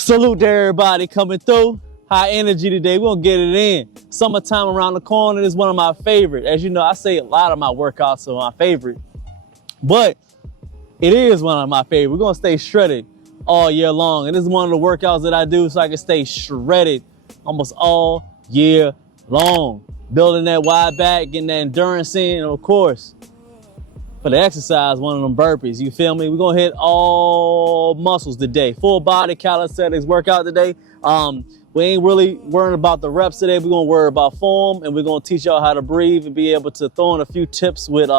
Salute to everybody coming through. High energy today. We're gonna get it in. Summertime around the corner is one of my favorite. As you know, I say a lot of my workouts are my favorite, but it is one of my favorite. We're gonna stay shredded all year long. And this is one of the workouts that I do so I can stay shredded almost all year long. Building that wide back, getting that endurance in, and of course, for the exercise, one of them burpees, you feel me? We're gonna hit all muscles today. Full body calisthenics workout today. We ain't really worrying about the reps today. We're gonna worry about form, and we're gonna teach y'all how to breathe and be able to throw in a few tips with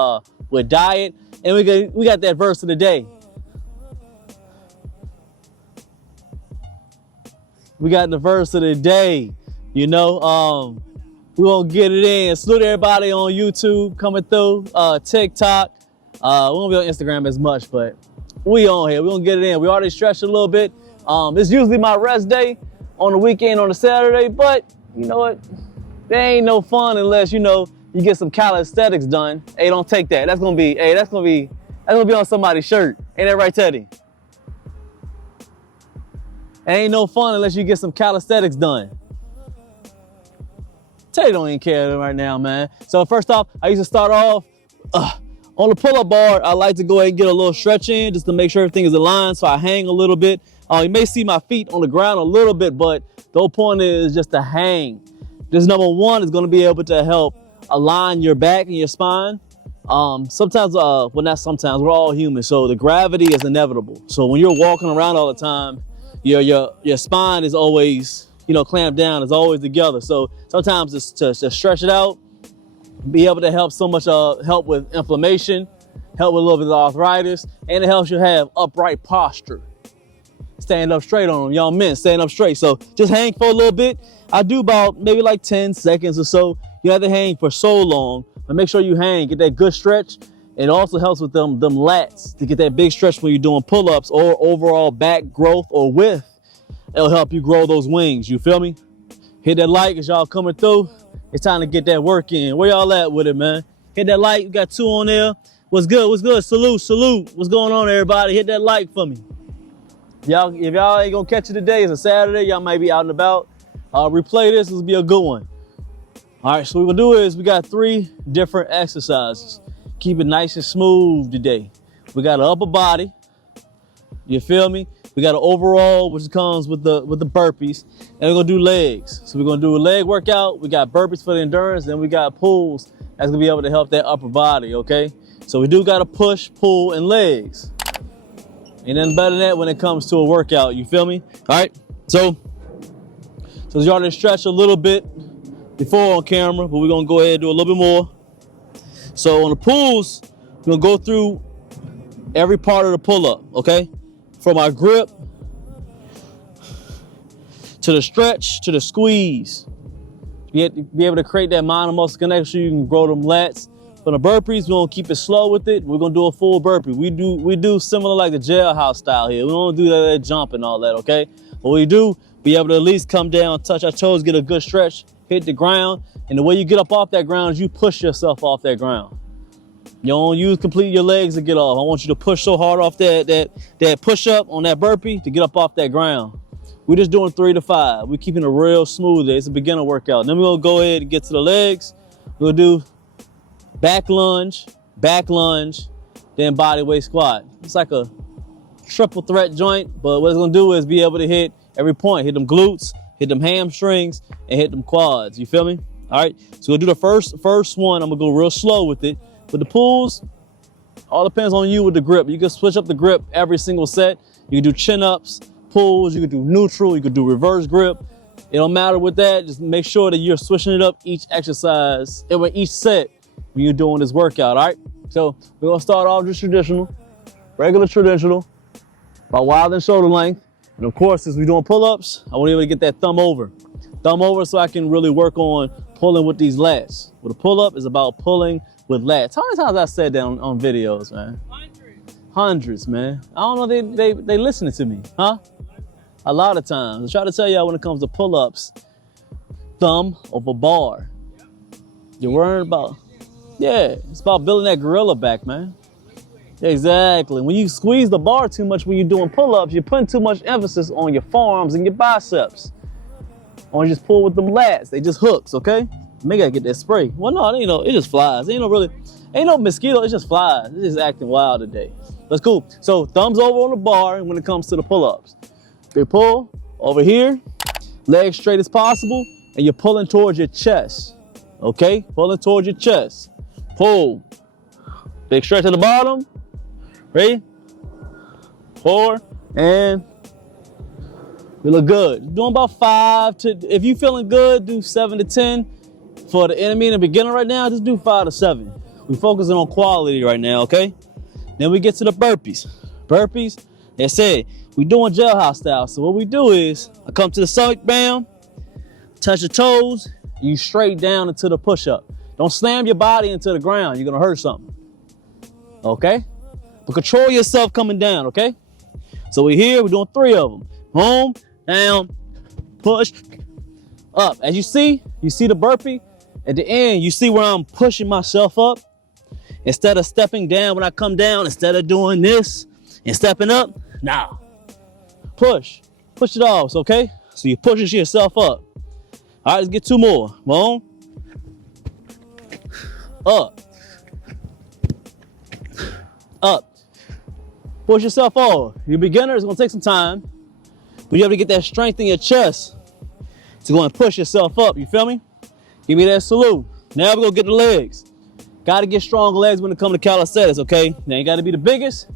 diet. And we got that verse of the day. We got the verse of the day, you know. We're gonna get it in. Salute everybody on YouTube coming through, TikTok. We won't be on Instagram as much, but we on here. We're gonna get it in. We already stretched a little bit. It's usually my rest day on the weekend, on a Saturday, but you know what? There ain't no fun unless, you know, you get some calisthenics done. Hey, don't take that. That's gonna be on somebody's shirt. Ain't that right, Teddy? Ain't no fun unless you get some calisthenics done. Teddy don't even care right now, man. So first off, I used to start off on the pull-up bar. I like to go ahead and get a little stretch in just to make sure everything is aligned, so I hang a little bit. You may see my feet on the ground a little bit, but the whole point is just to hang. This number one is gonna be able to help align your back and your spine. Sometimes, well, not sometimes, we're all human, so the gravity is inevitable. So when you're walking around all the time, your spine is always, you know, clamped down, is always together. So sometimes it's to stretch it out, be able to help so much, help with inflammation, help with a little bit of arthritis, and it helps you have upright posture. Stand up straight on them, y'all men, stand up straight. So just hang for a little bit. I do about maybe like 10 seconds or so. You have to hang for so long, but make sure you hang, get that good stretch. It also helps with them lats to get that big stretch when you're doing pull-ups or overall back growth or width. It'll help you grow those wings, you feel me? Hit that like as y'all coming through. It's time to get that work in. Where y'all at with it, man? Hit that like, we got 2 on there. What's good, what's good? Salute. What's going on, everybody? Hit that like for me. Y'all, if y'all ain't gonna catch it today, it's a Saturday, y'all might be out and about. Replay this will be a good one. All right, so what we're gonna do is we got 3 different exercises. Keep it nice and smooth today. We got an upper body, you feel me? We got an overall, which comes with the burpees, and we're gonna do legs. So we're gonna do a leg workout. We got burpees for the endurance, and we got pulls that's gonna be able to help that upper body, okay? So we do gotta push, pull, and legs. Ain't nothing better than that when it comes to a workout, you feel me? All right, so y'all done stretch a little bit before on camera, but we're gonna go ahead and do a little bit more. So on the pulls, we're gonna go through every part of the pull-up, okay? From our grip, to the stretch, to the squeeze. Be able to create that mind and muscle connection, you can grow them lats. For the burpees, we're gonna keep it slow with it. We're gonna do a full burpee. We do similar like the jailhouse style here. We don't do that jump and all that, okay? What we do, be able to at least come down, touch our toes, get a good stretch, hit the ground, and the way you get up off that ground is you push yourself off that ground. You don't use complete your legs to get off. I want you to push so hard off that push up on that burpee to get up off that ground. We're just doing 3 to 5. We're keeping it real smooth. It's a beginner workout. Then we're gonna go ahead and get to the legs. We'll do back lunge, then body weight squat. It's like a triple threat joint, but what it's gonna do is be able to hit every point. Hit them glutes, hit them hamstrings, and hit them quads. You feel me? All right, so we'll do the first one. I'm gonna go real slow with it. With the pulls, all depends on you with the grip. You can switch up the grip every single set. You can do chin-ups, pulls, you can do neutral, you can do reverse grip. It don't matter with that. Just make sure that you're switching it up each exercise, and with each set when you're doing this workout, all right? So we're gonna start off just traditional, regular traditional, about wide and shoulder length. And of course, as we're doing pull-ups, I want to be able to get that thumb over so I can really work on pulling with these lats. With a pull-up is about pulling with lats. How many times I said that on videos, man? Hundreds, man. I don't know, they listening to me, huh? A lot of times. I try to tell y'all when it comes to pull-ups, thumb over bar. You're worried about, yeah, it's about building that gorilla back, man. Exactly. When you squeeze the bar too much when you're doing pull-ups, you're putting too much emphasis on your forearms and your biceps. Or just pull with them lats. They just hooks, okay? Maybe I get that spray. Well, no, you know, it just flies. Ain't no mosquito, it just flies. It's just acting wild today. That's cool. So thumbs over on the bar when it comes to the pull-ups. Big pull over here, legs straight as possible, and you're pulling towards your chest. Okay? Pulling towards your chest. Pull. Big stretch to the bottom. Ready? 4, and we look good. Doing about 5 to, if you feeling good, do 7 to 10. For the enemy and the beginner right now, just do 5 to 7. We're focusing on quality right now, okay? Then we get to the burpees. Burpees, they said, we doing jailhouse style. So what we do is, I come to the stomach, bam, touch the toes, and you straight down into the push-up. Don't slam your body into the ground. You're gonna hurt something, okay? But control yourself coming down, okay? So we're here, we're doing 3 of them. Home, down, push, up. As you see the burpee. At the end, you see where I'm pushing myself up. Instead of stepping down when I come down, instead of doing this and stepping up, nah. Push it off, okay? So you're pushing yourself up. All right, let's get 2 more. Come on. Up. Push yourself off. You're a beginner, it's gonna take some time. But you have to get that strength in your chest to go and push yourself up, you feel me? Give me that salute. Now we're gonna get the legs. Gotta get strong legs when it comes to calisthenics, okay? They ain't gotta be the biggest,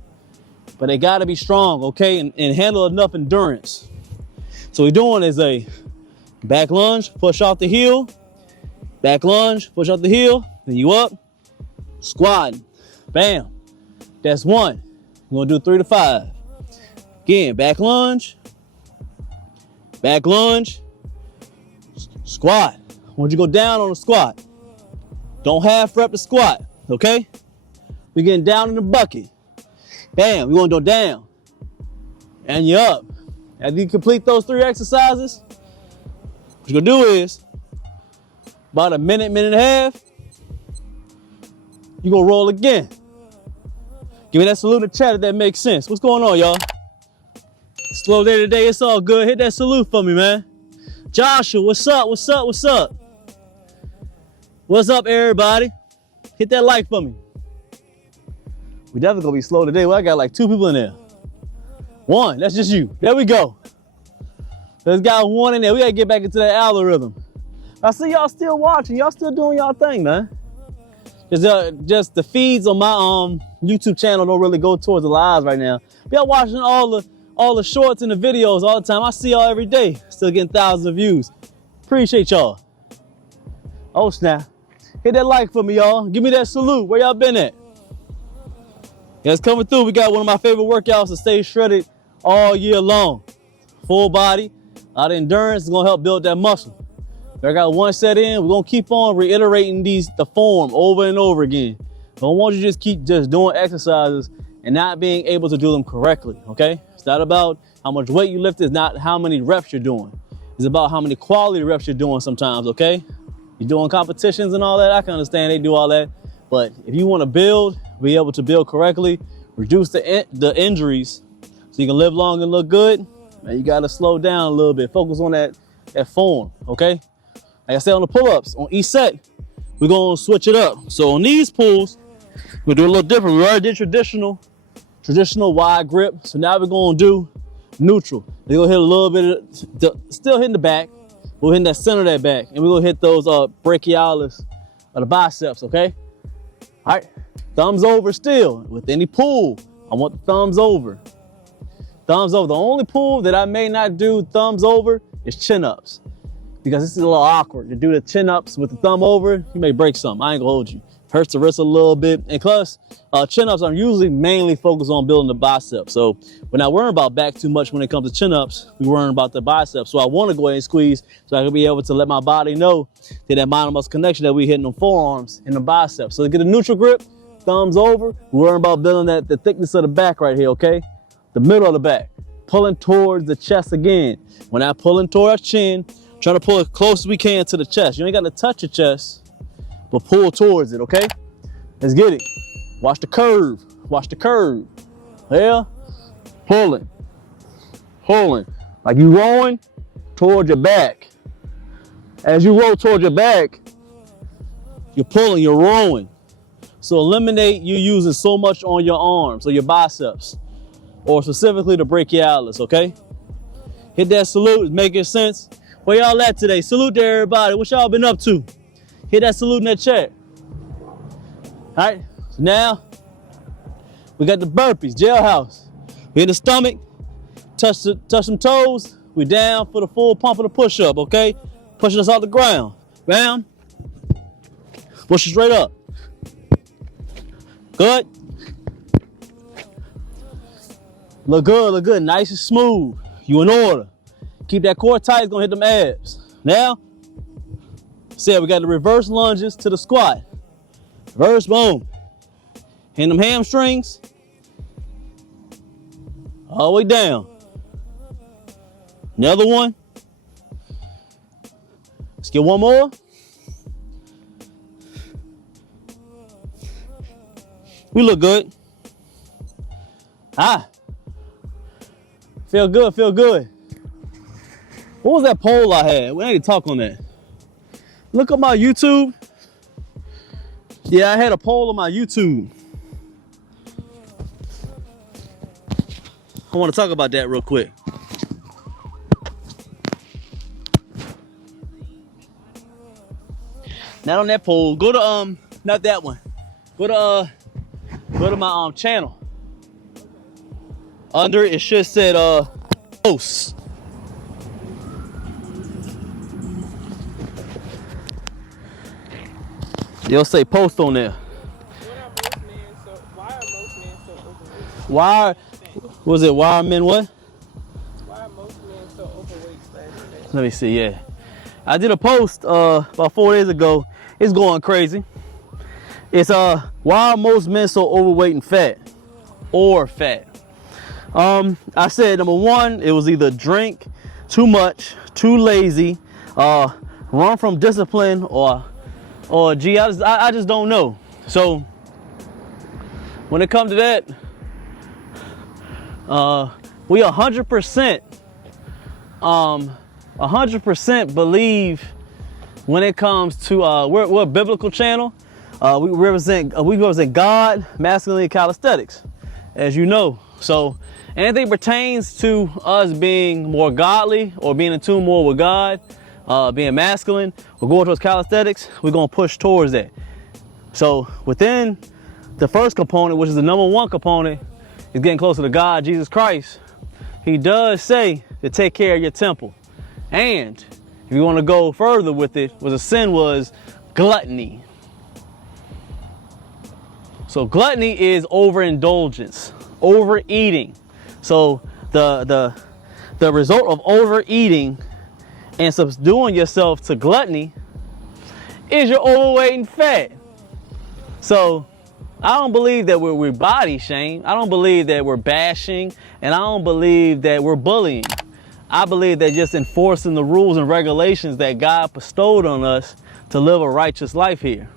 but they gotta be strong, okay? And handle enough endurance. So what we're doing is a back lunge, push off the heel, back lunge, push off the heel, then you up, squatting, bam. That's 1. We're gonna do 3 to 5. Again, back lunge, squat. I want you to go down on the squat. Don't half rep the squat, okay? We're getting down in the bucket. Bam, we want to go down. And you're up. After you complete those 3 exercises, what you're gonna do is, about a minute and a half, you're gonna roll again. Give me that salute in the chat if that makes sense. What's going on, y'all? Slow day today, it's all good. Hit that salute for me, man. Joshua, what's up? What's up, everybody? Hit that like for me. We definitely gonna be slow today. Well, I got like 2 people in there. 1, that's just you. There we go. There's got 1 in there. We gotta get back into that algorithm. I see y'all still watching. Y'all still doing y'all thing, man. Just the feeds on my YouTube channel don't really go towards the lives right now. Y'all watching all the shorts and the videos all the time. I see y'all every day. Still getting thousands of views. Appreciate y'all. Oh snap. Hit that like for me, y'all. Give me that salute. Where y'all been at? Yeah, it's coming through. We got one of my favorite workouts to stay shredded all year long. Full body, a lot of endurance is gonna help build that muscle. I got 1 set in. We're gonna keep on reiterating the form over and over again. I don't want you to just keep doing exercises and not being able to do them correctly, okay? It's not about how much weight you lift, it's not how many reps you're doing. It's about how many quality reps you're doing sometimes, okay? You're doing competitions and all that, I can understand they do all that. But if you wanna build, be able to build correctly, reduce the injuries so you can live long and look good, man, you gotta slow down a little bit. Focus on that form, okay? Like I said on the pull-ups, on each set, we're gonna switch it up. So on these pulls, we'll do a little different. We already did traditional wide grip. So now we're gonna do neutral. We're gonna hit a little bit still hitting the back. We'll hit that center of that back. And we're gonna hit those brachialis of the biceps, okay? All right, thumbs over still. With any pull, I want the thumbs over. Thumbs over. The only pull that I may not do thumbs over is chin-ups. Because this is a little awkward to do the chin-ups with the thumb over. You may break something. I ain't gonna hold you. Hurts the wrist a little bit. And plus, chin-ups are usually mainly focused on building the biceps. So we're not worrying about back too much when it comes to chin-ups. We're worrying about the biceps. So I want to go ahead and squeeze so I can be able to let my body know that mind-muscle connection that we're hitting them forearms and the biceps. So to get a neutral grip, thumbs over. We're worrying about building the thickness of the back right here, okay? The middle of the back. Pulling towards the chest again. We're not pulling towards our chin. Trying to pull as close as we can to the chest. You ain't got to touch your chest, but pull towards it, okay? Let's get it. Watch the curve. Watch the curve. Yeah. Pulling. Pulling. Like you rowing towards your back. As you roll towards your back, you're pulling, you're rowing. So eliminate you using so much on your arms or your biceps, or specifically the brachialis, okay? Hit that salute, it's making sense. Where y'all at today? Salute to everybody. What y'all been up to? Hit that salute in that chat. All right, so now we got the burpees, jailhouse. We in the stomach, touch some toes. We down for the full pump of the push-up, okay? Pushing us off the ground. Bam. Push it straight up. Good. Look good, look good. Nice and smooth. You in order. Keep that core tight, it's gonna hit them abs. Now, see, we got the reverse lunges to the squat. Reverse, boom. Hit them hamstrings. All the way down. Another one. Let's get one more. We look good. Ah. Feel good, feel good. What was that poll I had? We need to talk on that. Look at my YouTube. Yeah, I had a poll on my YouTube. I want to talk about that real quick. Not on that poll. Go to not that one. Go to my channel. Under it should said posts. You'll say post on there. Why are most men so overweight? Why was it? Why are men what? Why are most men so overweight? Let me see. Yeah, I did a post about 4 days ago. It's going crazy. It's why are most men so overweight and fat, or fat? I said number one, it was either drink too much, too lazy, run from discipline, or gee, I just don't know. So when it comes to that, we 100% believe when it comes to we're a biblical channel. We represent God, masculinity, calisthenics, as you know. So anything pertains to us being more godly or being in tune more with God, being masculine, or going towards calisthenics, we're gonna push towards that. So within the first component, which is the number one component, is getting closer to God, Jesus Christ. He does say to take care of your temple. And if you want to go further with it, was a sin was gluttony. So gluttony is overindulgence, overeating. So the result of overeating and subduing yourself to gluttony is you're overweight and fat. So I don't believe that we're body shame. I don't believe that we're bashing, and I don't believe that we're bullying. I believe that just enforcing the rules and regulations that God bestowed on us to live a righteous life here.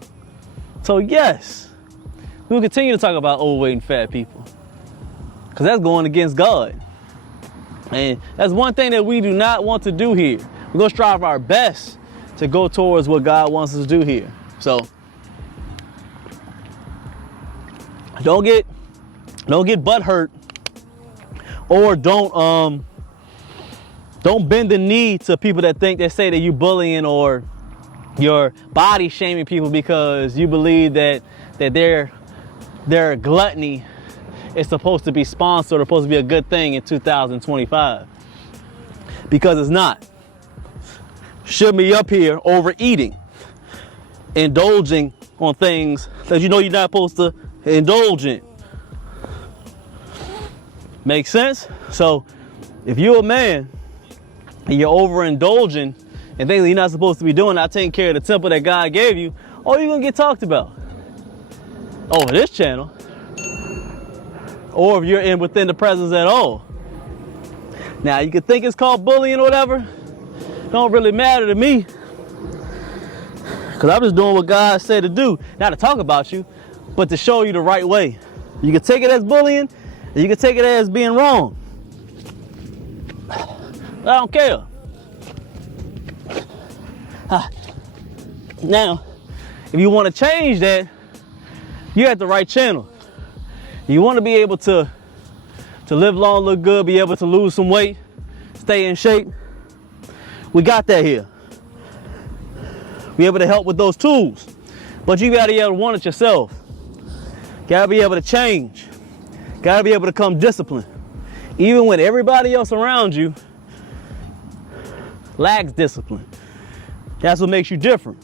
So yes, we'll continue to talk about overweight and fat people, because that's going against God. And that's one thing that we do not want to do here. We're gonna strive our best to go towards what God wants us to do here. So don't get butt hurt, or don't bend the knee to people that say that you bullying or you're body shaming people because you believe that their gluttony is supposed to be sponsored or supposed to be a good thing in 2025. Because it's not. Should be up here overeating, indulging on things that you know you're not supposed to indulge in. Makes sense? So if you're a man and you're overindulging and things that you're not supposed to be doing, not taking care of the temple that God gave you, you're gonna get talked about over this channel, or if you're within the presence at all. Now you could think it's called bullying or whatever. Don't really matter to me, because I'm just doing what God said to do, not to talk about you, but to show you the right way. You can take it as bullying, and you can take it as being wrong. I don't care. Now, if you want to change that, you're at the right channel. You want to be able to live long, look good, be able to lose some weight, stay in shape. We got that here. Be able to help with those tools. But you gotta be able to want it yourself. Gotta be able to change. Gotta be able to come disciplined. Even when everybody else around you lacks discipline. That's what makes you different.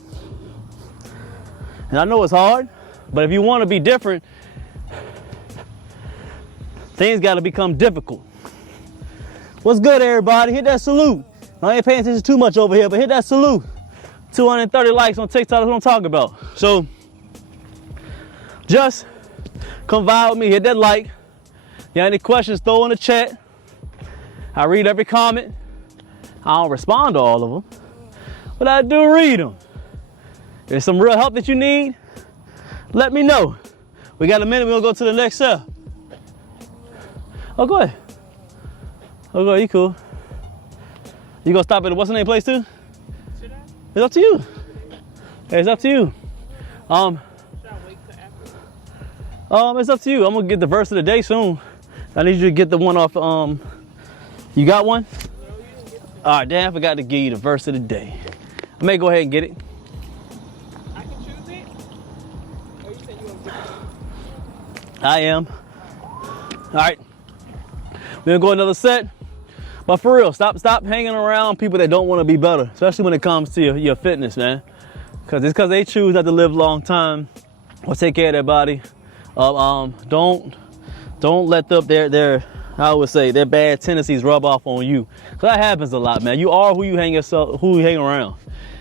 And I know it's hard, but if you want to be different, things got to become difficult. What's good, everybody? Hit that salute. I ain't paying attention too much over here, but hit that salute. 230 likes on TikTok, that's what I'm talking about. So just come vibe with me, hit that like. You got any questions, throw in the chat. I read every comment. I don't respond to all of them, but I do read them. If there's some real help that you need, let me know. We got a minute, we're gonna go to the next set. Oh, go ahead. Oh, go ahead, you cool. You gonna stop at the what's the name place too? Should I? It's up to you. Hey, it's up to you. Should I wait till after? It's up to you. I'm gonna get the verse of the day soon. I need you to get the one off, you got one? No, you didn't get it. All right, damn, I forgot to give you the verse of the day. I may go ahead and get it. I can choose it? Or you said you want to get it? I am. All right, we're gonna go another set. But for real, stop hanging around people that don't want to be better, especially when it comes to your fitness, man. Because it's because they choose not to live a long time or take care of their body. Don't let their I would say their bad tendencies rub off on you. Cause that happens a lot, man. You are who you hang around.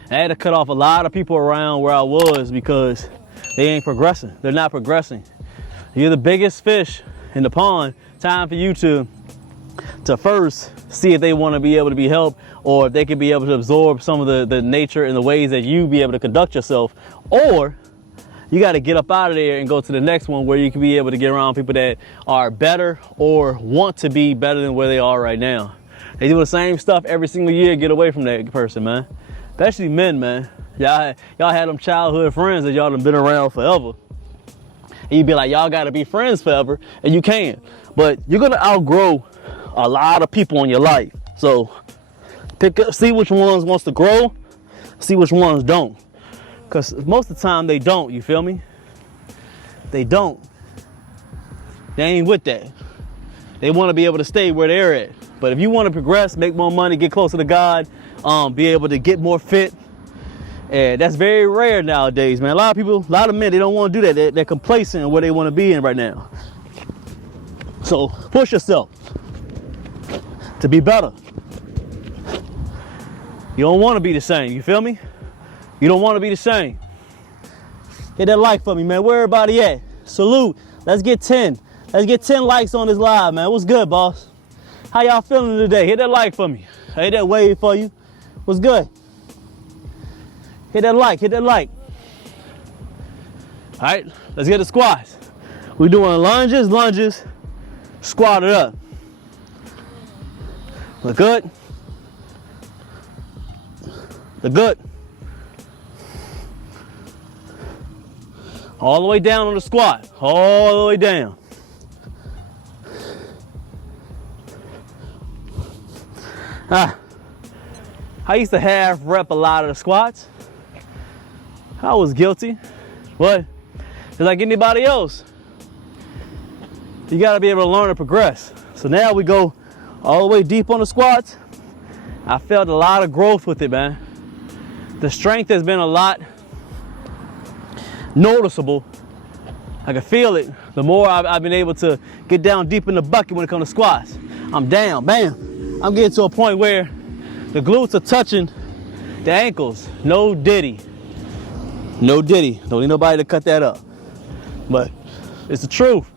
I had to cut off a lot of people around where I was because they ain't progressing. They're not progressing. You're the biggest fish in the pond. Time for you to first see if they want to be able to be helped, or if they can be able to absorb some of the nature and the ways that you be able to conduct yourself, or you got to get up out of there and go to the next one where you can be able to get around people that are better or want to be better than where they are right now. They do the same stuff every single year. Get away from that person, man. Especially men, man. Y'all had them childhood friends that y'all done been around forever. And you be like, y'all got to be friends forever, and you can. But you're going to outgrow a lot of people in your life. So pick up, see which ones wants to grow, see which ones don't. Because most of the time they don't, you feel me? They don't. They ain't with that. They want to be able to stay where they're at. But if you want to progress, make more money, get closer to God, be able to get more fit, and that's very rare nowadays, man. A lot of men, they don't want to do that. They're complacent in where they want to be in right now. So push yourself to be better. You don't want to be the same, you feel me? You don't want to be the same. Hit that like for me, man. Where everybody at? Salute. Let's get 10. Let's get 10 likes on this live, man. What's good, boss? How y'all feeling today? Hit that like for me. I hit that wave for you. What's good? Hit that like, hit that like. All right, let's get the squats. We're doing lunges, squat it up. Look good. Look good. All the way down on the squat. All the way down. I used to half rep a lot of the squats. I was guilty. But just like anybody else, you gotta be able to learn and progress. So now we go all the way deep on the squats. I felt a lot of growth with it, man. The strength has been a lot noticeable. I can feel it. The more I've been able to get down deep in the bucket when it comes to squats. I'm down, bam. I'm getting to a point where the glutes are touching the ankles. No diddy. No diddy. Don't need nobody to cut that up. But it's the truth.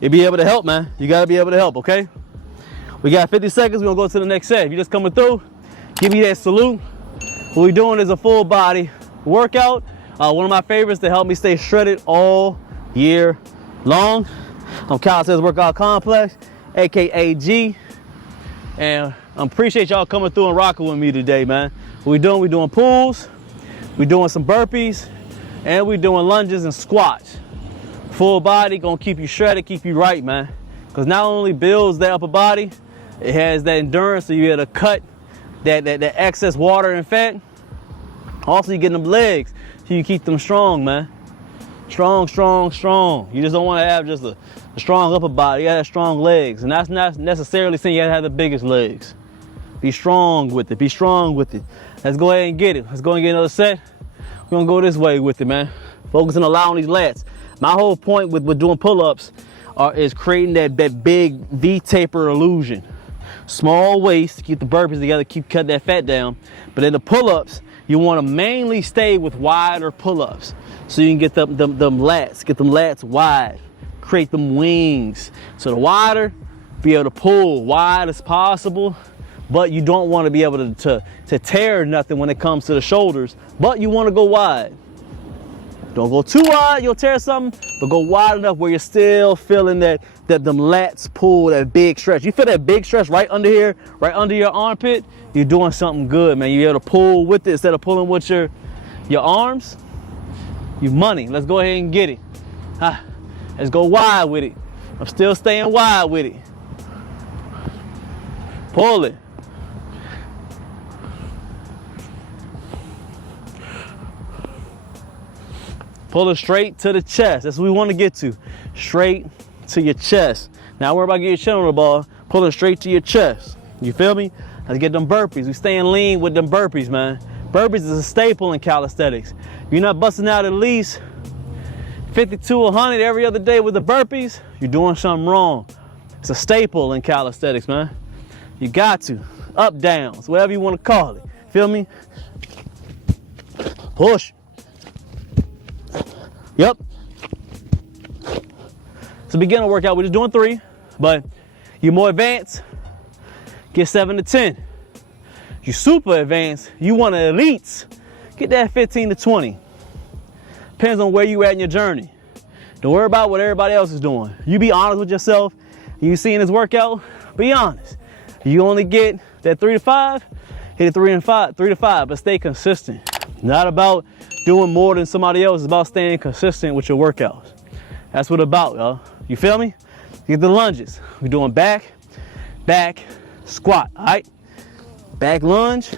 You'll be able to help, man. You gotta be able to help, okay? We got 50 seconds, we're gonna go to the next set. If you're just coming through, give me that salute. What we're doing is a full body workout. One of my favorites to help me stay shredded all year long. I'm Calisthenics Workout Complex, aka G, and I appreciate y'all coming through and rocking with me today, man. What we doing? We doing pulls, we doing some burpees, and we doing lunges and squats. Full body, gonna keep you shredded, keep you right, man. Because not only builds the upper body, it has that endurance, so you're able to cut that excess water and fat. Also, you get them legs, so you keep them strong, man. Strong, strong, strong. You just don't want to have just a strong upper body. You gotta have strong legs. And that's not necessarily saying you gotta have the biggest legs. Be strong with it. Be strong with it. Let's go ahead and get it. Let's go and get another set. We're gonna go this way with it, man. Focus on allowing these lats. My whole point with doing pull-ups is creating that big V-taper illusion. Small waist to keep the burpees together, cut that fat down. But in the pull-ups, you want to mainly stay with wider pull-ups, so you can get them lats wide, create them wings. So the wider, be able to pull wide as possible, but you don't want to be able to tear nothing when it comes to the shoulders, but you want to go wide. Don't go too wide, you'll tear something, but go wide enough where you're still feeling them lats pull, that big stretch. You feel that big stretch right under here, right under your armpit, you're doing something good, man. You're able to pull with it instead of pulling with your arms. You money. Let's go ahead and get it. Let's go wide with it. I'm still staying wide with it. Pull it. Pull it straight to the chest. That's what we want to get to. Straight to your chest. Now worry about getting your chin on the ball. Pull it straight to your chest. You feel me? Let's get them burpees. We staying lean with them burpees, man. Burpees is a staple in calisthenics. If you're not busting out at least 50 to 100 every other day with the burpees, you're doing something wrong. It's a staple in calisthenics, man. You got to. Up, downs, whatever you want to call it. Feel me? Push. Yep. It's a beginner workout. We're just doing 3, but you're more advanced, get 7 to 10. You super advanced, you want to elites, get that 15 to 20. Depends on where you at in your journey. Don't worry about what everybody else is doing. You be honest with yourself. You see in this workout, be honest. You only get that 3 to 5, hit it 3 to 5, but stay consistent. Not about doing more than somebody else. It's about staying consistent with your workouts. That's what it's about, y'all. You feel me? Get the lunges. We're doing back, squat, all right? Back lunge,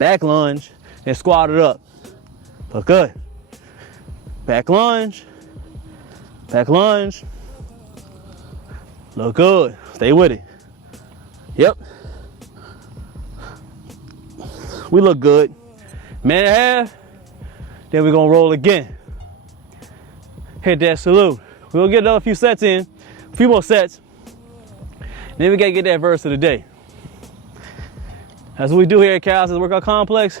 and squat it up. Look good. Back lunge. Look good. Stay with it. Yep. We look good. Minute and a half, then we're gonna roll again. Hit that salute. We'll get another few sets in, a few more sets. Then we gotta get that verse of the day. That's what we do here at Calisthenics Workout Complex.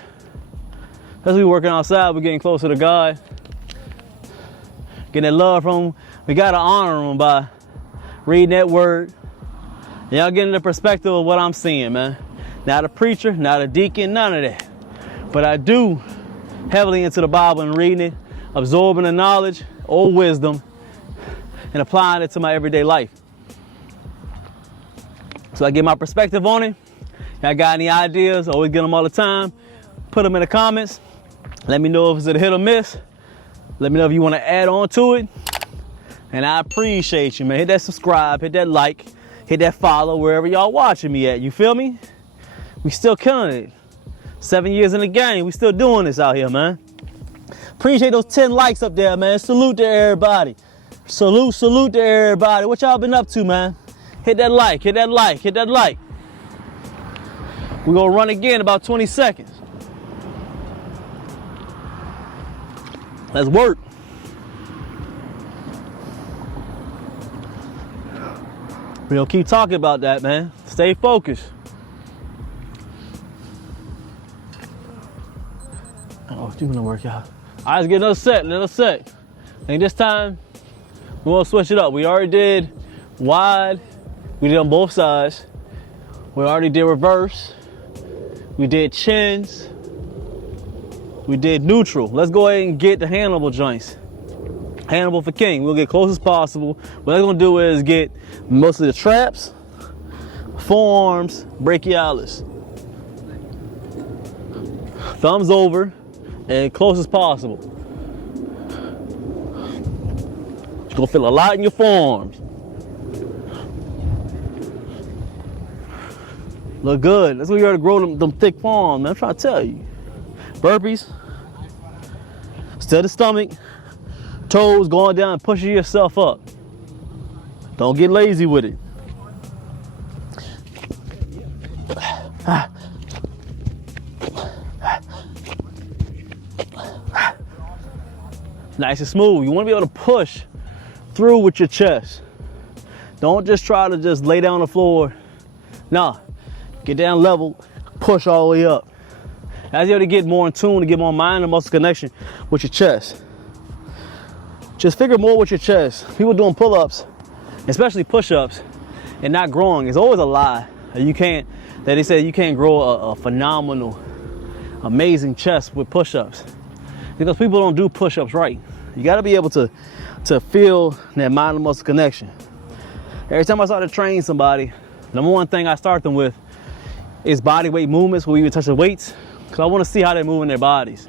That's what we working outside. We're getting closer to God. Getting that love from him. We gotta honor him by reading that word. Y'all getting the perspective of what I'm seeing, man. Not a preacher, not a deacon, none of that. But I do heavily into the Bible and reading it, absorbing the knowledge, old wisdom, and applying it to my everyday life. So I get my perspective on it. Y'all got any ideas? Always get them all the time. Put them in the comments. Let me know if it's a hit or miss. Let me know if you want to add on to it. And I appreciate you, man. Hit that subscribe, hit that like, hit that follow wherever y'all watching me at. You feel me? We still killing it. 7 years in the game, we still doing this out here, man. Appreciate those 10 likes up there, man. Salute to everybody. Salute to everybody. What y'all been up to, man? Hit that like, hit that like, hit that like. We're gonna run again about 20 seconds. Let's work. We're gonna keep talking about that, man. Stay focused. Oh, doing a workout. All right, let's get another set. And this time, we're gonna switch it up. We already did wide. We did on both sides. We already did reverse. We did chins. We did neutral. Let's go ahead and get the handleable joints. Hannibal for king. We'll get close as possible. What I'm gonna do is get mostly the traps, forearms, brachialis. Thumbs over and close as possible. You're gonna feel a lot in your forearms. Look good. That's when you gotta grow them thick forearms, man. I'm trying to tell you. Burpees. Still the stomach. Toes going down and pushing yourself up. Don't get lazy with it. Nice and smooth. You want to be able to push through with your chest. Don't just try to just lay down on the floor. No, get down level, push all the way up. As you able to get more in tune, to get more mind and muscle connection with your chest. Just figure more with your chest. People doing pull-ups, especially push-ups, and not growing. It's always a lie. That they say you can't grow a phenomenal, amazing chest with push-ups. Because people don't do push-ups right. You gotta be able to feel that mind and muscle connection. Every time I start to train somebody, the number one thing I start them with is body weight movements where we even touch the weights, because I want to see how they're moving their bodies.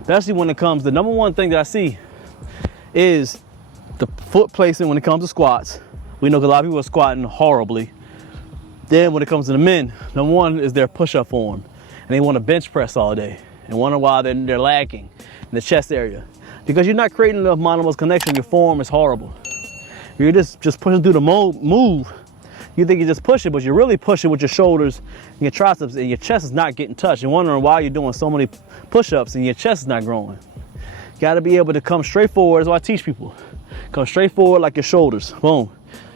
Especially when it comes, the number one thing that I see is the foot placement when it comes to squats. We know a lot of people are squatting horribly. Then when it comes to the men, number one is their push-up form. And they want to bench press all day and wonder why they're lacking in the chest area. Because you're not creating enough mind and muscle connection, your form is horrible. You're just pushing through the move. You think you're just pushing, but you're really pushing with your shoulders and your triceps, and your chest is not getting touched. You're wondering why you're doing so many push-ups and your chest is not growing. You gotta be able to come straight forward. That's what I teach people. Come straight forward like your shoulders. Boom.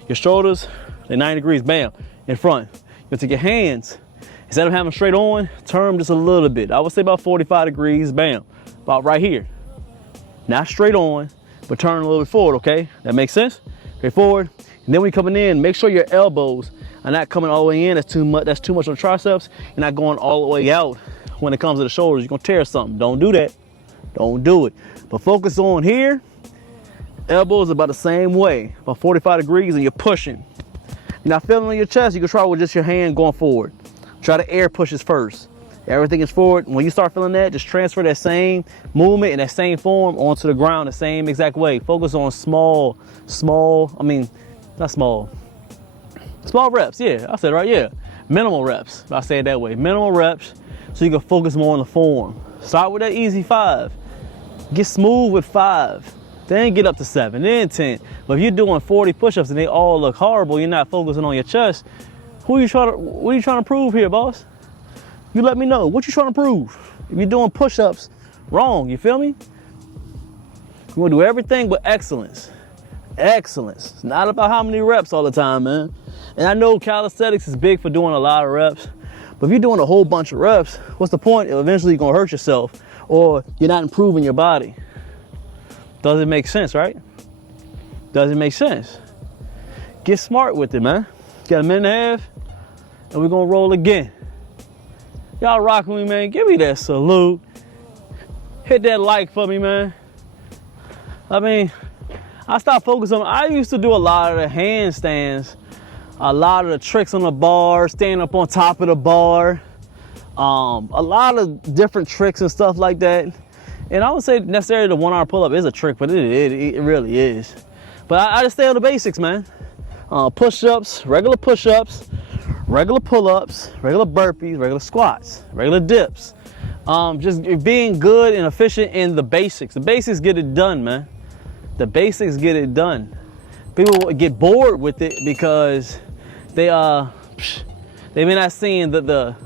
Your shoulders, they're 90 degrees, bam, in front. You take your hands, instead of having straight on, turn them just a little bit. I would say about 45 degrees, bam, about right here. Not straight on, but turn a little bit forward, okay? That makes sense? Straight forward. And then when you're coming in, make sure your elbows are not coming all the way in. That's too much on the triceps. You're not going all the way out when it comes to the shoulders. You're gonna tear something. Don't do that. Don't do it. But focus on here. Elbows about the same way, about 45 degrees, and you're pushing. You're not feeling on your chest. You can try with just your hand going forward. Try to air pushes first. Everything is forward. When you start feeling that, just transfer that same movement and that same form onto the ground the same exact way. Focus on small reps, yeah, I said it right, yeah. Minimal reps, I say it that way. Minimal reps, so you can focus more on the form. Start with that easy 5. Get smooth with 5. Then get up to 7, then 10. But if you're doing 40 push-ups and they all look horrible, you're not focusing on your chest, what are you trying to prove here, boss? You let me know, what you trying to prove? If you're doing push-ups wrong, you feel me? You wanna do everything with excellence. Excellence. It's not about how many reps all the time, man. And I know calisthenics is big for doing a lot of reps, but if you're doing a whole bunch of reps, what's the point? Eventually you're gonna hurt yourself or you're not improving your body. Doesn't make sense, right? Doesn't make sense. Get smart with it, man. Got a minute and a half, and we're gonna roll again. Y'all rock with me, man. Give me that salute. Hit that like for me, man. I mean, I stopped focusing on, I used to do a lot of the handstands, a lot of the tricks on the bar, standing up on top of the bar, a lot of different tricks and stuff like that. And I would say necessarily the 1-hour pull-up is a trick, but it really is. But I just stay on the basics, man. Push-ups, regular push-ups, regular pull-ups, regular burpees, regular squats, regular dips. Just being good and efficient in the basics. The basics get it done, man. The basics get it done. People get bored with it because they may not seeing the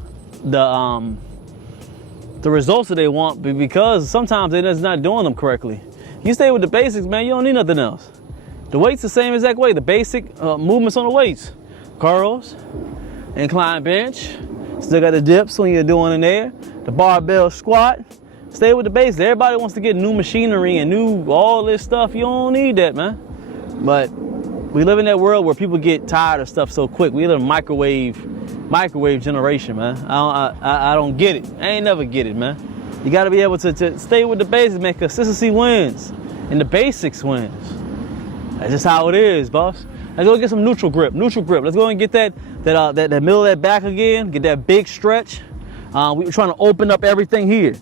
results that they want, because sometimes they're just not doing them correctly. You stay with the basics, man, you don't need nothing else. The weights the same exact way. The basic movements on the weights. Curls, incline bench, still got the dips when you're doing in there, the barbell squat. Stay with the basics. Everybody wants to get new machinery and new all this stuff. You don't need that, man. But we live in that world where people get tired of stuff so quick. We live in a microwave generation, man. I don't get it. I ain't never get it, man. You got to be able to stay with the basics, man. Consistency wins. and the basics wins. That's just how it is, boss. Let's go get some neutral grip. Neutral grip. Let's go and get that middle of that back again. Get that big stretch. We're trying to open up everything here.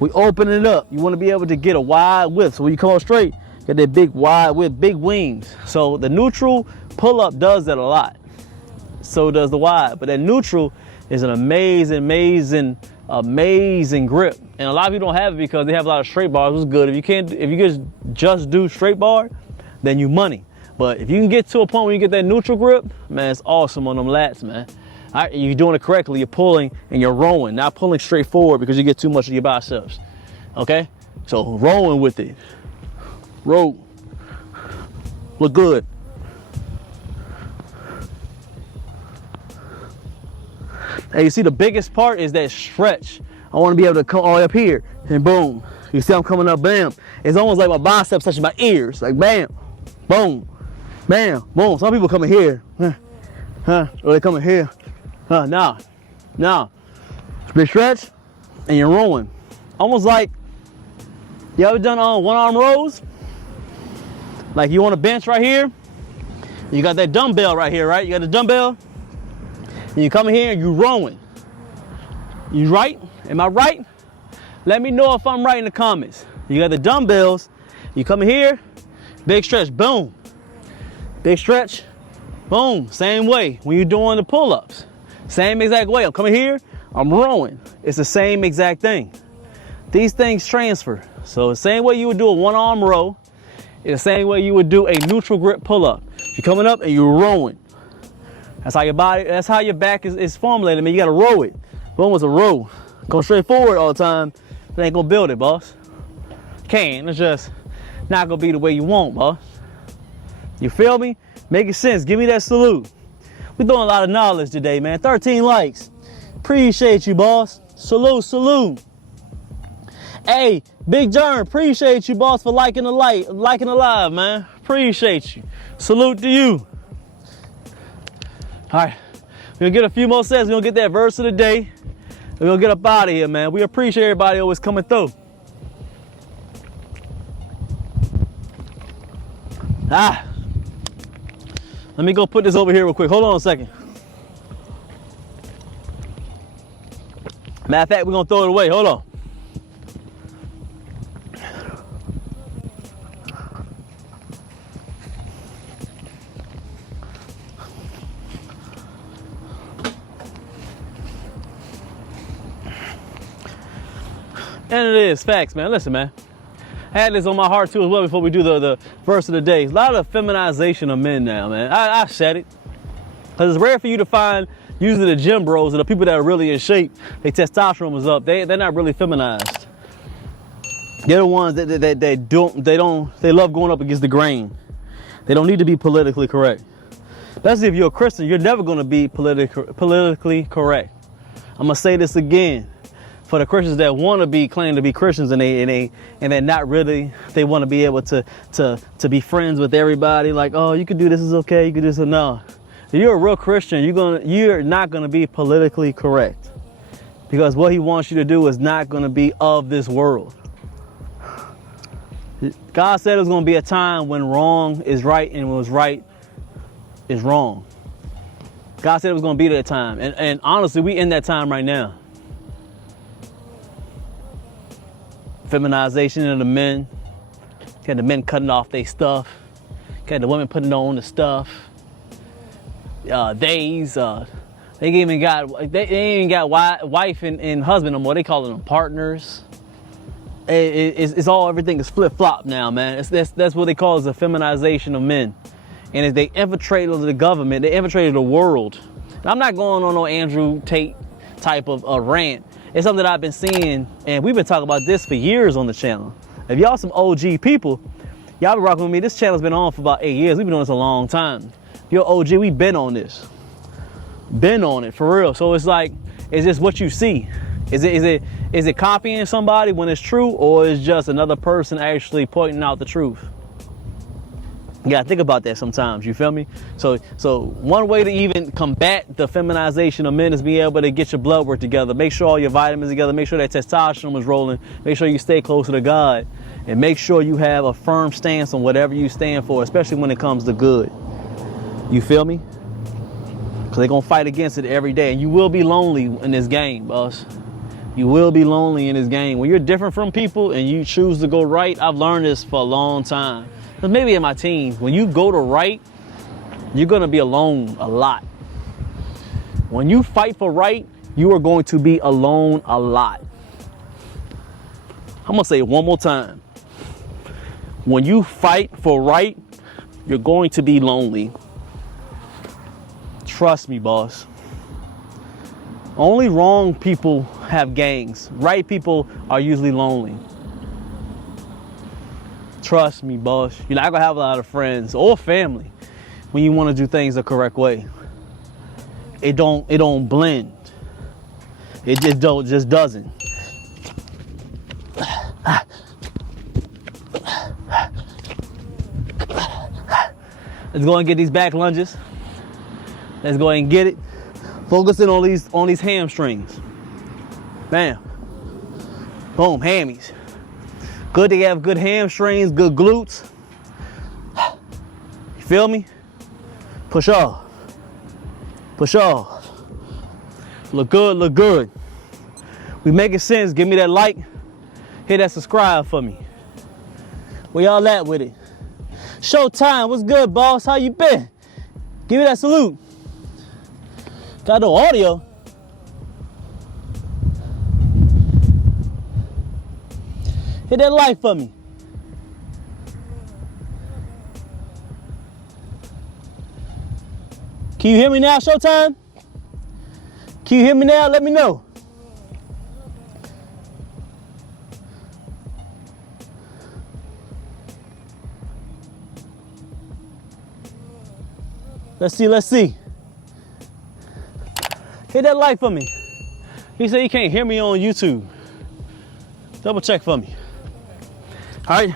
We open it up. You want to be able to get a wide width. So when you come up straight, get that big wide width, big wings. So the neutral pull-up does that a lot. So does the wide. But that neutral is an amazing, amazing, amazing grip. And a lot of people don't have it because they have a lot of straight bars. It's good. If you just do straight bar, then you money. But if you can get to a point where you get that neutral grip, man, it's awesome on them lats, man. All right, you're doing it correctly. You're pulling and you're rowing, not pulling straight forward because you get too much of your biceps. Okay? So rowing with it. Row. Look good. Hey, you see the biggest part is that stretch. I want to be able to come all the way up here and boom. You see I'm coming up, bam. It's almost like my biceps touching my ears. Like bam, boom, bam, boom. Some people come in here, or they come in here. Now. Big stretch, and you're rowing. Almost like, you ever done one arm rows? Like you on a bench right here, you got that dumbbell right here, right? You got the dumbbell, and you come in here and you rowing. You right? Am I right? Let me know if I'm right in the comments. You got the dumbbells, you come in here, big stretch, boom. Big stretch, boom. Same way when you're doing the pull-ups. Same exact way. I'm coming here, I'm rowing. It's the same exact thing. These things transfer. So the same way you would do a one-arm row, it's the same way you would do a neutral grip pull-up. You're coming up and you're rowing. That's how your body, that's how your back is formulated. I mean, you gotta row it. Boom, it's a row. Go straight forward all the time, it ain't gonna build it, boss. It's just not gonna be the way you want, boss. You feel me? Making sense. Give me that salute. We're doing a lot of knowledge today, man. 13 likes. Appreciate you, boss. Salute. Hey, Big Jern, appreciate you, boss, for liking the live, man. Appreciate you. Salute to you. All right, we're gonna get a few more sets. We're gonna get that verse of the day. We're gonna get up out of here, man. We appreciate everybody always coming through. Let me go put this over here real quick. Hold on a second. Matter of fact, we're gonna throw it away. Hold on. And it is facts, man. Listen, man. I had this on my heart too as well before we do the verse of the day. A lot of feminization of men now, man. I said it. Because it's rare for you to find usually the gym bros or the people that are really in shape, their testosterone is up. They're not really feminized. They're the ones they love going up against the grain. They don't need to be politically correct. Especially if you're a Christian, you're never going to be politically correct. I'm gonna say this again. For the Christians that want to claim to be Christians and they're not really, they want to be able to be friends with everybody. Like, oh, you can do this, is okay. You can do this. No, if you're a real Christian, you're not gonna be politically correct because what He wants you to do is not gonna be of this world. God said there's gonna be a time when wrong is right and what was right is wrong. God said it was gonna be that time, and honestly, we in that time right now. Feminization of the men. Got the men cutting off their stuff. Got the women putting on the stuff. They even got wife and husband no more. They calling them partners. It's all, everything is flip flop now, man. That's what they call is the feminization of men. And as they infiltrated the government, they infiltrated the world. And I'm not going on no Andrew Tate type of rant. It's something that I've been seeing, and we've been talking about this for years on the channel. If y'all some OG people, y'all been rocking with me. This channel's been on for about 8 years. We've been doing this a long time. If you're OG, we've been on this. Been on it, for real. So it's like, is this what you see? Is it copying somebody when it's true, or is just another person actually pointing out the truth? You gotta think about that sometimes, you feel me? So one way to even combat the feminization of men is being able to get your blood work together. Make sure all your vitamins together, make sure that testosterone is rolling, make sure you stay closer to God. And make sure you have a firm stance on whatever you stand for, especially when it comes to good. You feel me? Because they're going to fight against it every day. And you will be lonely in this game, boss. You will be lonely in this game. When you're different from people and you choose to go right, I've learned this for a long time. Because maybe in my teens, when you go to right, you're going to be alone a lot. When you fight for right, you are going to be alone a lot. I'm going to say it one more time. When you fight for right, you're going to be lonely. Trust me, boss. Only wrong people have gangs. Right people are usually lonely. Trust me, boss. You're not gonna have a lot of friends or family when you want to do things the correct way. It don't blend. It just doesn't. Let's go and get these back lunges. Let's go ahead and get it. Focusing on these hamstrings. Bam. Boom, hammies. Good to have good hamstrings, good glutes. You feel me? Push off. Push off. Look good, look good. We making sense. Give me that like. Hit that subscribe for me. Where y'all at with it? Showtime, what's good, boss? How you been? Give me that salute. Got no audio. Hit that like for me. Can you hear me now, Showtime? Can you hear me now? Let me know. Let's see. Hit that like for me. He said he can't hear me on YouTube. Double check for me. All right,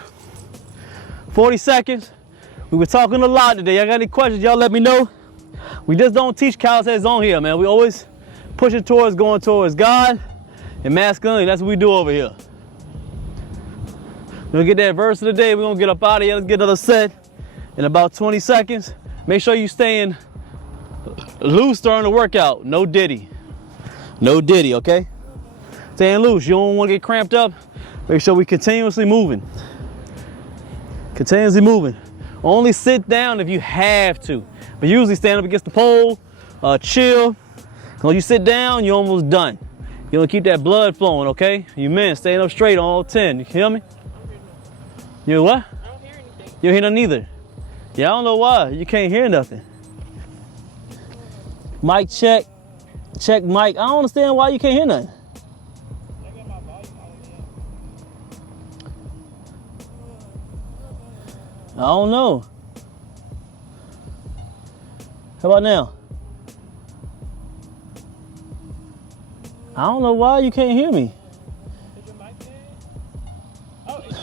40 seconds. We were talking a lot today. Y'all got any questions, y'all let me know. We just don't teach calisthenics on here, man. We always push it towards going towards God and masculinity. That's what we do over here. We're gonna get that verse of the day. We're gonna get up out of here. Let's get another set in about 20 seconds. Make sure you staying loose during the workout. No diddy. No diddy, okay? Staying loose. You don't want to get cramped up. Make sure we continuously moving. Continuously moving. Only sit down if you have to. But usually stand up against the pole, chill. When you sit down, you're almost done. You want to keep that blood flowing, okay? You men, staying up straight on all 10. You hear me? You hear what? I don't hear anything. You don't hear nothing either. Yeah, I don't know why. You can't hear nothing. Mic check. Check mic. I don't understand why you can't hear nothing. I got my volume on. I don't know. How about now? I don't know why you can't hear me. Is your mic dead? Oh, it's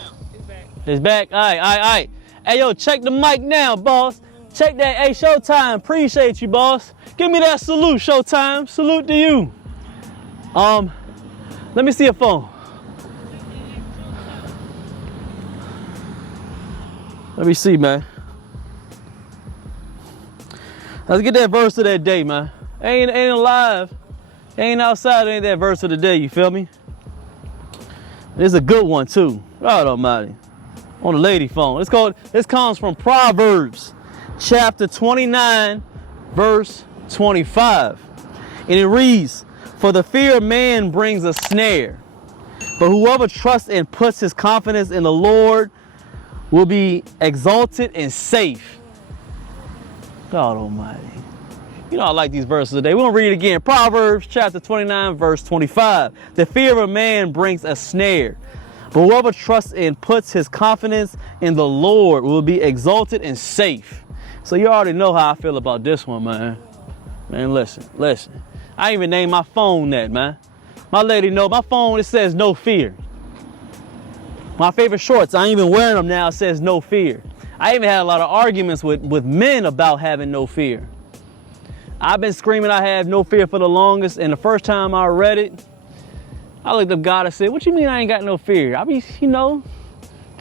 back. It's back. All right. Hey, yo, check the mic now, boss. Check that. Hey, Showtime. Appreciate you, boss. Give me that salute, Showtime. Salute to you. Let me see your phone. Let me see, man. Let's get that verse of that day, man. Ain't alive. Ain't outside. Ain't that verse of the day. You feel me? It's a good one too. God Almighty. On the lady phone. This comes from Proverbs, chapter 29, verse 25. And it reads, "For the fear of man brings a snare, but whoever trusts and puts his confidence in the Lord will be exalted and safe." God Almighty. You know I like these verses today. We're going to read it again. Proverbs chapter 29, verse 25. "The fear of a man brings a snare, but whoever trusts and puts his confidence in the Lord will be exalted and safe." So you already know how I feel about this one, man. Man, listen. I even named my phone that, man. My lady know my phone, it says no fear. My favorite shorts, I ain't even wearing them now, it says no fear. I even had a lot of arguments with men about having no fear. I've been screaming I have no fear for the longest, and the first time I read it, I looked up God and said, "What you mean I ain't got no fear? I mean,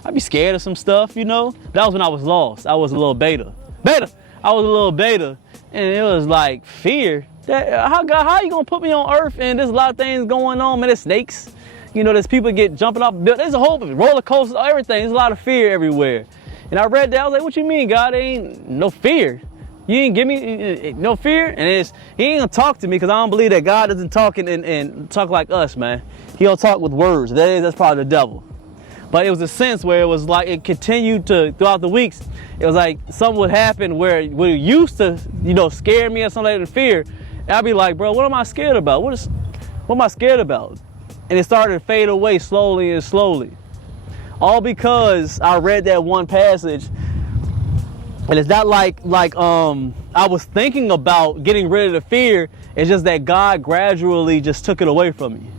I'd be scared of some stuff, you know. That was when I was lost. I was a little beta. I was a little beta, and it was like fear. How you gonna put me on earth and there's a lot of things going on, man? There's snakes, you know, there's people get jumping off, there's a whole roller coaster, everything. There's a lot of fear everywhere. And I read that, I was like, what you mean, God? There ain't no fear. You ain't give me no fear? And he ain't gonna talk to me because I don't believe that God doesn't talk and talk like us, man. He don't talk with words. That's probably the devil. But it was a sense where it was like it continued to throughout the weeks. It was like something would happen where it used to, you know, scare me or something like fear. And I'd be like, bro, what am I scared about? What am I scared about? And it started to fade away slowly and slowly. All because I read that one passage. And it's not like I was thinking about getting rid of the fear. It's just that God gradually just took it away from me.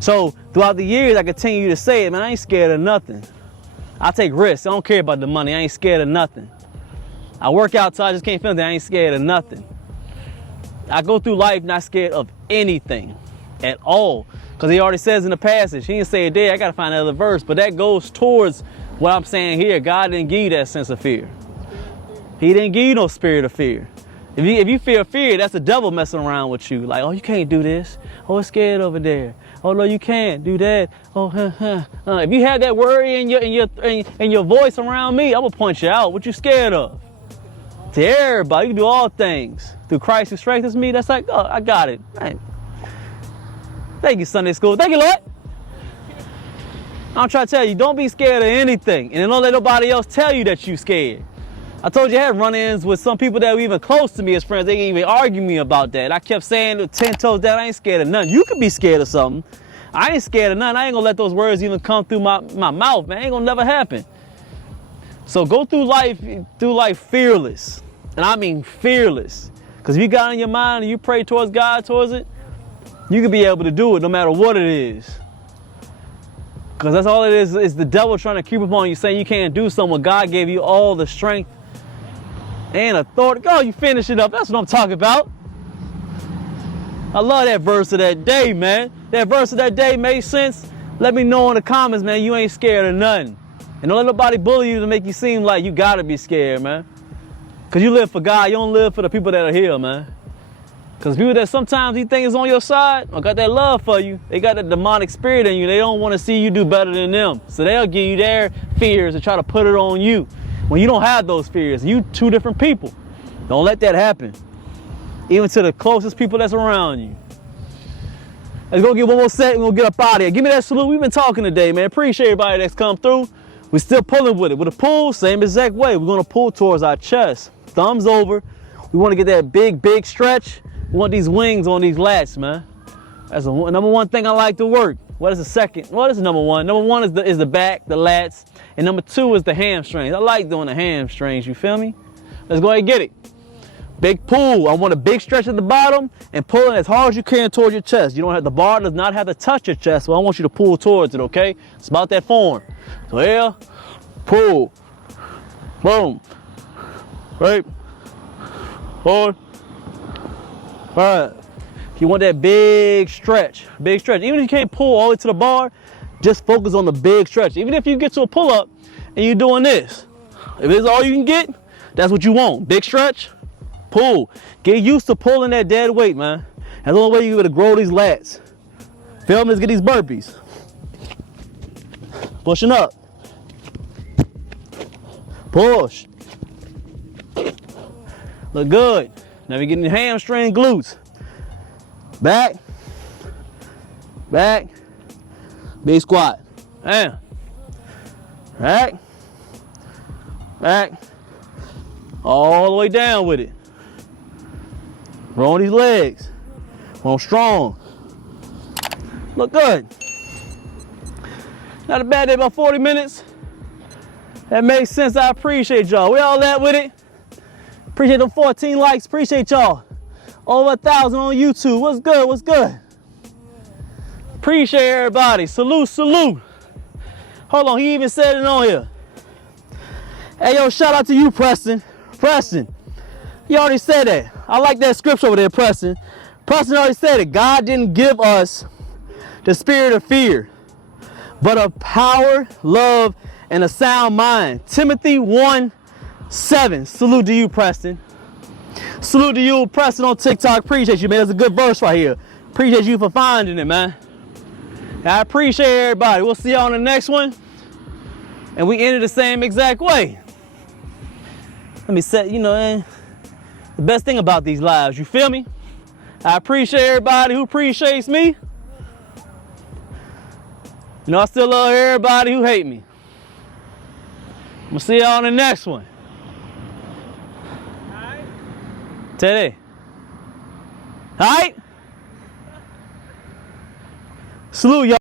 So throughout the years, I continue to say it, man, I ain't scared of nothing. I take risks. I don't care about the money. I ain't scared of nothing. I work out till I just can't feel that. I ain't scared of nothing. I go through life not scared of anything at all. Because he already says in the passage, he didn't say it there, I got to find another verse, but that goes towards what I'm saying here. God didn't give you that sense of fear. He didn't give you no spirit of fear. If you feel fear, that's the devil messing around with you. Like, oh, you can't do this. Oh, it's scared over there. Oh, no, you can't do that. Oh, If you have that worry in your voice around me, I'm going to point you out. What you scared of? To everybody, you can do all things through Christ who strengthens me. That's like, oh, I got it. Right. Thank you, Sunday school. Thank you, Lord. I'm trying to tell you, don't be scared of anything. And don't let nobody else tell you that you're scared. I told you I had run-ins with some people that were even close to me as friends. They didn't even argue me about that. I kept saying 10 toes down, I ain't scared of nothing. You could be scared of something. I ain't scared of nothing. I ain't gonna let those words even come through my mouth, man. Ain't gonna never happen. So go through life fearless. And I mean fearless. Because if you got in your mind and you pray towards God, towards it, you can be able to do it no matter what it is. Because that's all it is the devil trying to creep up on you, saying you can't do something when God gave you all the strength and authority. Oh, you finish it up. That's what I'm talking about. I love that verse of that day, man. That verse of that day made sense. Let me know in the comments, man, you ain't scared of nothing. And don't let nobody bully you to make you seem like you gotta be scared, man. Because you live for God. You don't live for the people that are here, man. Because people that sometimes you think is on your side or got that love for you, they got that demonic spirit in you. They don't want to see you do better than them. So they'll give you their fears and try to put it on you. When you don't have those fears, you two different people. Don't let that happen. Even to the closest people that's around you. Let's go get one more set and we'll get up out of here. Give me that salute. We've been talking today, man. Appreciate everybody that's come through. We're still pulling with it. With a pull, same exact way. We're going to pull towards our chest. Thumbs over. We want to get that big stretch. We want these wings on these lats, man. That's the number one thing I like to work. What is the second? What is the number one? Number one is the back, the lats. And number two is the hamstrings. I like doing the hamstrings, you feel me? Let's go ahead and get it. Big pull. I want a big stretch at the bottom and pulling as hard as you can towards your chest. You don't have, the bar does not have to touch your chest, so I want you to pull towards it, okay? It's about that form. So here, pull, boom, right, forward. All right. You want that big stretch. Even if you can't pull all the way to the bar, just focus on the big stretch. Even if you get to a pull-up and you're doing this, if it's all you can get, that's what you want. Big stretch, pull. Get used to pulling that dead weight, man. That's the only way you're gonna grow these lats. Feel me? Let's get these burpees. Pushing up. Push. Look good. Now we're getting hamstring glutes. Back. Back. Big squat. Damn. Back. Back. All the way down with it. Roll these legs. Roll strong. Look good. Not a bad day, about 40 minutes. That makes sense. I appreciate y'all. We all that with it. Appreciate them 14 likes. Appreciate y'all. Over 1,000 on YouTube. What's good? What's good? Appreciate everybody. Salute, salute. Hold on, he even said it on here. Hey, yo, shout out to you, Preston. Preston, he already said that. I like that scripture over there, Preston. Preston already said it. God didn't give us the spirit of fear, but of power, love, and a sound mind. Timothy 1:7. Salute to you, Preston. Salute to you, Preston, on TikTok. Appreciate you, man. That's a good verse right here. Appreciate you for finding it, man. I appreciate everybody. We'll see y'all on the next one. And we end it the same exact way. Let me set, the best thing about these lives, you feel me? I appreciate everybody who appreciates me. I still love everybody who hate me. I'm gonna see y'all on the next one. Alright? Teddy. Alright? Salute, y'all.